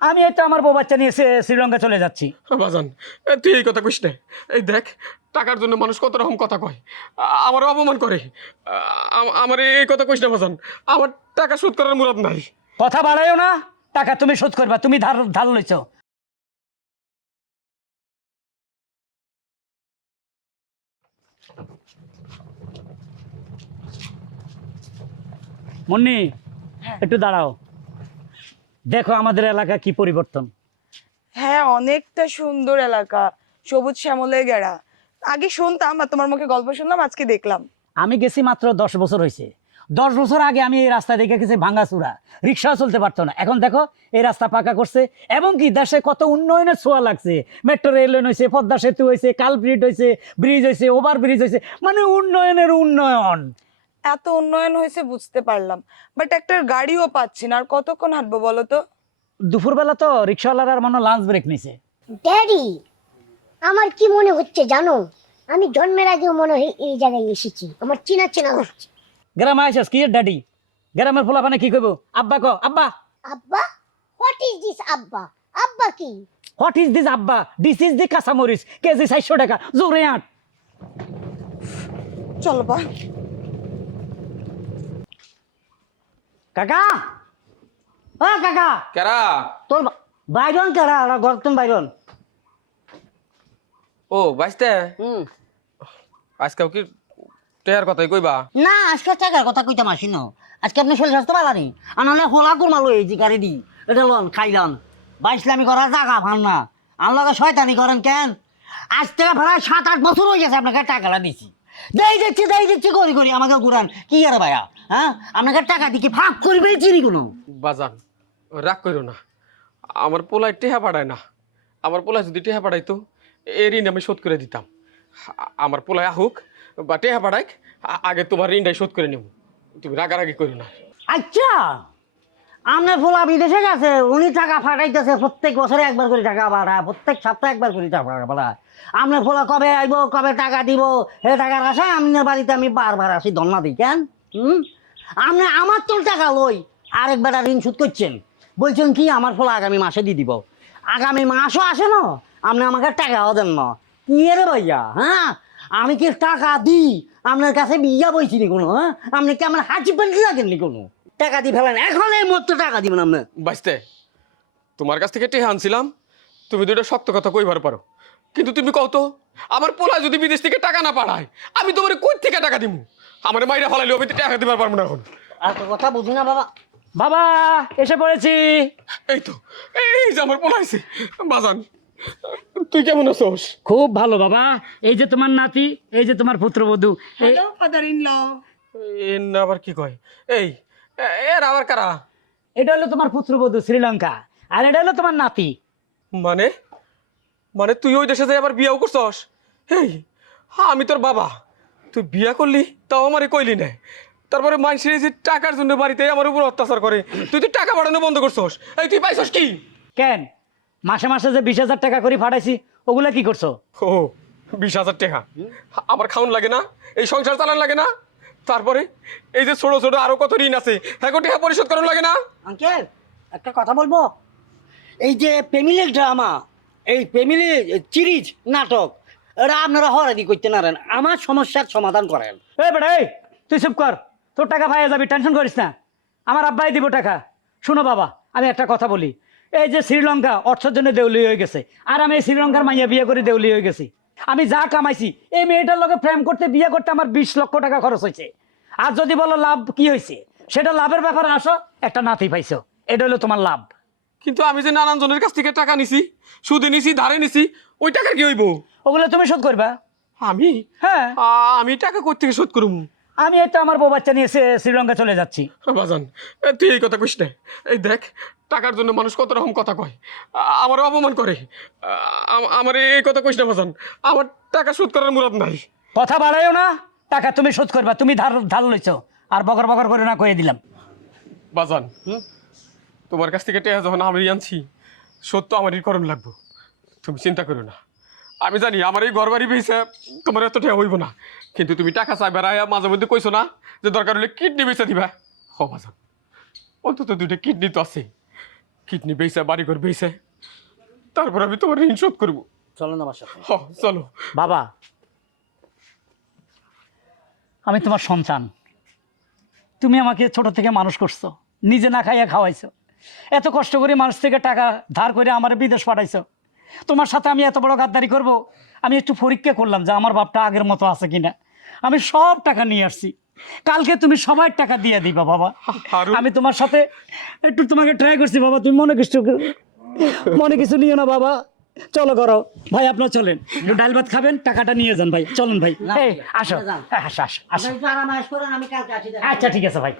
আমি এই তো আমার বউ বাচ্চা নিয়ে শ্রীলঙ্কা চলে যাচ্ছি। বাজান তুই এই কথা কইস না। এই দেখ টাকার জন্য মানুষ কত রকম কথা কয়, আমার অপমান করে। আমার এই কথা কইস না বাজান, আমার টাকা শোধ করার মুরাদ নাই। কথা বাড়াইও না, টাকা তুমি শোধ করবা, তুমি ধার ধার লইছ। মুন্নি একটু দাঁড়াও, দেখো আমাদের এলাকা কি পরিবর্তন। হ্যাঁ, অনেকটা সুন্দর এলাকা, সবুজ শ্যামলে ঘেরা। আগে শুনতাম আর তোমার মুখে গল্প শুনলাম, আজকে দেখলাম। আমি গেছি মাত্র 10 বছর হয়েছে। 10 বছর আগে আমি এই রাস্তা দেখে গেছি ভাঙাচুরা, রিক্সাও চলতে পারতো না। এখন দেখো এই রাস্তা পাকা করছে, এবং কি দেশে কত উন্নয়নের ছোঁয়া লাগছে। মেট্রো রেল লাইন হয়েছে, পদ্মা সেতু হয়েছে, কালব্রিজ হয়েছে, ব্রিজ হয়েছে, ওভার ব্রিজ হয়েছে, মানে উন্নয়নের উন্নয়ন। এত উন্নয়ন হয়েছে বুঝতে পারলাম, বাট একটা গাড়িও পাচ্ছি না। আর কতক্ষণ হাঁটবো বলো তো? দুপুরবেলা তো রিক্সাওয়ালার আর মনে লাঞ্চ ব্রেক নিছে। ড্যাডি, আমার কি মনে হচ্ছে জানো, আমি জন্মের আগেও মনে হয় এই জায়গায় এসেছি। আমার চেনা চেনা হচ্ছে। গ্রামে আইসস কি ড্যাডি? গ্রামের পোলাপানে কি কইব? আব্বা ক আব্বা। আব্বা? হোয়াট ইজ দিস আব্বা? আব্বা কি? হোয়াট ইজ দিস আব্বা? দিস ইজ দি কাঁচামরিচ, কেজি 400 টাকা, জোরে আট। চলো বা। কাকা, ও কাকা, কেরা? তোর বাইরন কারা? গর্তন বাইরন। ও বাইসতে আজকাল কি টেয়ার কথাই কইবা? না, আজকে টাকার কথা কইতাম আসি না। আজকে আপনি শরীর স্বাস্থ্য ভালো নেই, আনলে হোলা কুরমা লই এই গাড়ি দি এটা লন খাইলাম। বাইসলামি করার জায়গা ভান না, আনলগে শয়তানি করেন কেন? আজ থেকে প্রায় 7-8 বছর হয়ে গেছে আপনাকে টাকাটা দিছি, দেই দিচ্ছি করি করি আমাকে ঘুরান কি আরে ভাইয়া? হ্যাঁ, আপনাকে টাকা দিকে ফাঁক করবে চিনি কোনো। বাজান রাগ করো না, আমার পোলায় টেহা পাঠায় না। আমার পোলায় যদি টেহা পাঠাইতো এই ঋণ আমি শোধ করে দিতাম। আমার পোলায় আহুক বা টেহা পাঠাইক, আগে তোমার ঋণটাই শোধ করে নেব। তুমি রাগারাগি করো না। আচ্ছা, আপনার ফোলা বিদেশে গেছে, উনি টাকা ফাটাইতেছে, প্রত্যেক বছরে একবার করে টাকা পাঠায়, প্রত্যেক সপ্তাহে একবার করে টাকা পাঠায়। আপনার ফোলা কবে আইব, কবে টাকা দিব, হে টাকার আশায় আপনার বাড়িতে আমি বারবার আসি, ধন্না দিই কেন? আপনি আমার তোর টাকা লই আরেকবার ঋণ শোধ করছেন, বলছেন কি আমার ফোলা আগামী মাসে দিয়ে দিব। আগামী মাসও আসে না, আপনি আমাকে টাকাও দেন না। কি রে ভাইয়া? হ্যাঁ, আমি কি টাকা দিই আপনার কাছে বিয়া বইছি নি কোনো? হ্যাঁ, আপনি কি আমার হাঁচি পেন্টি লাগেননি কোনো? টাকা দিয়ে ফেলেন, এখন এই মতো টাকা দিবেন আপনি। বাঁচতে তোমার কাছ থেকে টেহা আনছিলাম, তুমি দুটো শক্ত কথা কইবার পারো, কিন্তু তুমি কও তো আমার পোলায় যদি বিদেশ থেকে টাকা না পাঠায় আমি তোমার কই থেকে টাকা দিব? আমার মাইরা ফলাইলে আমি তো টাকা দিবার পারবো না এখন। আর তো কথা বুঝি না বাবা। বাবা এসে পড়েছি। এই তো এই যে আমার পোলাইছে। বাজান তুই কেমন আছোস? খুব ভালো বাবা। এই যে তোমার নাতি, এই যে তোমার পুত্রবধূ। Hello father in law. এর না আবার কি কয়? এই এর আবার কারা? এটা হলো তোমার পুত্রবধূ শ্রীলঙ্কা, আর এটা হলো তোমার নাতি। মানে মানে তুই ওই দেশে যাই আবার বিয়াও করছস? এই আমি তোর বাবা, তুই বিয়া করলি তাও আমারে কইলি না। তারপরে মানুষের যে টাকার জন্য বাড়িতে আমার উপর অত্যাচার করে, তুই তো টাকা পাঠানো বন্ধ করছস। এই তুই পাইছস কি? কেন মাসে মাসে যে 20,000 টাকা করে ফাটাইছি, ওগুলা কি করছো? ও 20,000 টাকা আমার খাওয়ান লাগে না? এই সংসার চালান লাগে না? তারপরে এই যে ছোট ছোট আরো কত ঋণ আছে, হ্যাঁ টাকা পরিশোধ করানো লাগে না? আঙ্কেল, একটা কথা বলবো? এই যে ফ্যামিলি ড্রামা, এই ফ্যামিলি সিরিজ নাটক, এটা আপনারা হরাদি করতে নারেন, আমার সমস্যার সমাধান করেন। এই বেটা, এই তুই চুপ কর, তোর টাকা পাইয়া যাবি, টেনশন করিস না, আমার আব্বাই দিব টাকা। শোনো বাবা, আমি একটা কথা বলি, এই যে শ্রীলঙ্কা অর্থের জন্য দেউলি হয়ে গেছে, আর আমি এই শ্রীলঙ্কার মাইয়া বিয়ে করে দেউলি হয়ে গেছি। আমি যা কামাইছি এই মেয়েটার লগে প্রেম করতে, বিয়ে করতে আমার 20 লক্ষ টাকা খরচ হয়েছে। আর যদি বলো লাভ কি হয়েছে, সেটা লাভের ব্যাপারে আসো, একটা নাতি পাইছো, এটা হলো তোমার লাভ। কিন্তু আমি যে নানান জনের কাছ থেকে টাকা নিছি, সুদে নিছি, ধারে নিছি, ওই টাকা কি হইব? ওগুলো তুমি শোধ করবা। আমি হ্যাঁ, আমি টাকা কই থেকে শোধ করবো? আমি এই তো আমার বউ বাচ্চা নিয়ে শ্রীলঙ্কা চলে যাচ্ছি। বাজান তুই এই কথা কইস না। এই দেখ টাকার জন্য মানুষ কত রকম কথা কয়, আমার অপমান করে। আমার এই কথা কইস না বাজান, আমার টাকা শোধ করার মুরাদ নাই। কথা বাড়াইও না, টাকা তুমি শোধ করবা, তুমি ধার ধার লইছো। আর বকর বকর করে না কয়ে দিলাম। বাজান তোমার কাছ থেকে টেয়া যখন আমি আনছি, শোধ তো আমারই করণ লাগবো। তুমি চিন্তা করো না, আমি জানি আমার এই ঘর বাড়ি পেয়েছে তোমার এত টেয়া হইব না, কিন্তু তুমি টাকা চাইবার আয়া মাঝে মধ্যে কইছো না যে দরকার হলে কিডনি বেচে দিবা। হ বাজান, অন্তত 2টা কিডনি তো আছে, কিডনি বেচা বাড়ি ঘর বেচা তারপর আমি তোমার ঋণ শোধ করবো। চলো না আমার সাথে। চলো। বাবা, আমি তোমার সন্তান, তুমি আমাকে ছোট থেকে মানুষ করছো, নিজে না খাইয়া খাওয়াইছো, এত কষ্ট করে মানুষ থেকে টাকা ধার করে আমার বিদেশ পাঠাইছো। তোমার সাথে আমি এত বড় গাদ্দারি করব? আমি একটু পরীক্ষা করলাম যে আমার বাপটা আগের মতো আছে কিনা। আমি সব টাকা নিয়ে আসছি, কালকে তুমি সবার টাকা দিয়ে দিবা বাবা। হারুন। আমি তোমার সাথে একটু তোমাকে ট্রাই করছি বাবা, তুমি মনে কিছু নিও না বাবা। চলো করো ভাই, আপনার চলেন, একটু ডাল ভাত খাবেন, টাকাটা নিয়ে যান ভাই, চলেন ভাই। না, এই আসো, যান। আসো আসো আসো। একটু আরাম আয়েশ করেন, আমি কালকে আসি। আচ্ছা ঠিক আছে ভাই।